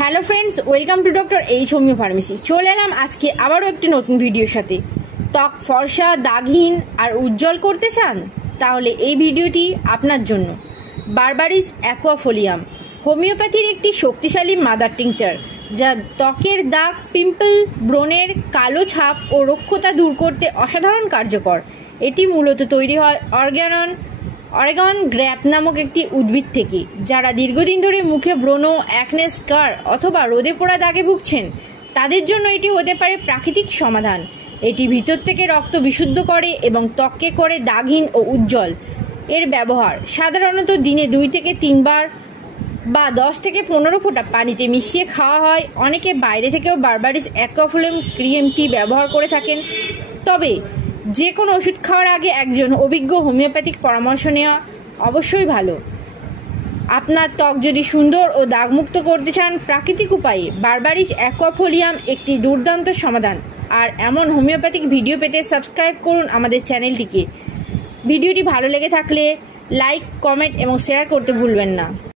Hello friends, welcome to doctor H homeo pharmacy. চলে এলাম আজকে আবারও একটি নতুন ভিডিওর সাথে। ত্বক ফর্সা, দাগহীন আর উজ্জ্বল করতে চান? তাহলে এই ভিডিওটি আপনার জন্য। বারবারিস অ্যাকোয়াফোলিয়াম হোমিওপ্যাথির একটি শক্তিশালী মাদার টিংচার, যা ত্বকের দাগ, পিম্পল, ব্রণের কালো ছাপ ও রুক্ষতা দূর করতে অসাধারণ কার্যকর। এটি মূলত তৈরি হয় অরেগন গ্র্যাপ নামক একটি উদ্ভিদ থেকে। যারা দীর্ঘদিন ধরে মুখে ব্রণ, অ্যাকনে, স্কার অথবা রোদে পোড়া দাগে ভুগছেন, তাদের জন্য এটি হতে পারে প্রাকৃতিক সমাধান। এটি ভিতর থেকে রক্ত বিশুদ্ধ করে এবং ত্বককে করে দাগহীন ও উজ্জ্বল। এর ব্যবহার সাধারণত দিনে 2 থেকে 3 বার বা 10 থেকে 15 ফোঁটা পানিতে মিশিয়ে খাওয়া হয়। অনেকে বাইরে থেকেও বারবারিস অ্যাকোয়াফোলিয়াম ক্রিমটি ব্যবহার করে থাকেন। তবে যে কোনো ওষুধ খাওয়ার আগে একজন অভিজ্ঞ হোমিওপ্যাথিক পরামর্শ নেওয়া অবশ্যই ভালো। আপনার ত্বক যদি সুন্দর ও দাগমুক্ত করতে চান প্রাকৃতিক উপায়ে, বারবারিস অ্যাকোয়াফোলিয়াম একটি দুর্দান্ত সমাধান। আর এমন হোমিওপ্যাথিক ভিডিও পেতে সাবস্ক্রাইব করুন আমাদের চ্যানেলটিকে। ভিডিওটি ভালো লেগে থাকলে লাইক, কমেন্ট এবং শেয়ার করতে ভুলবেন না।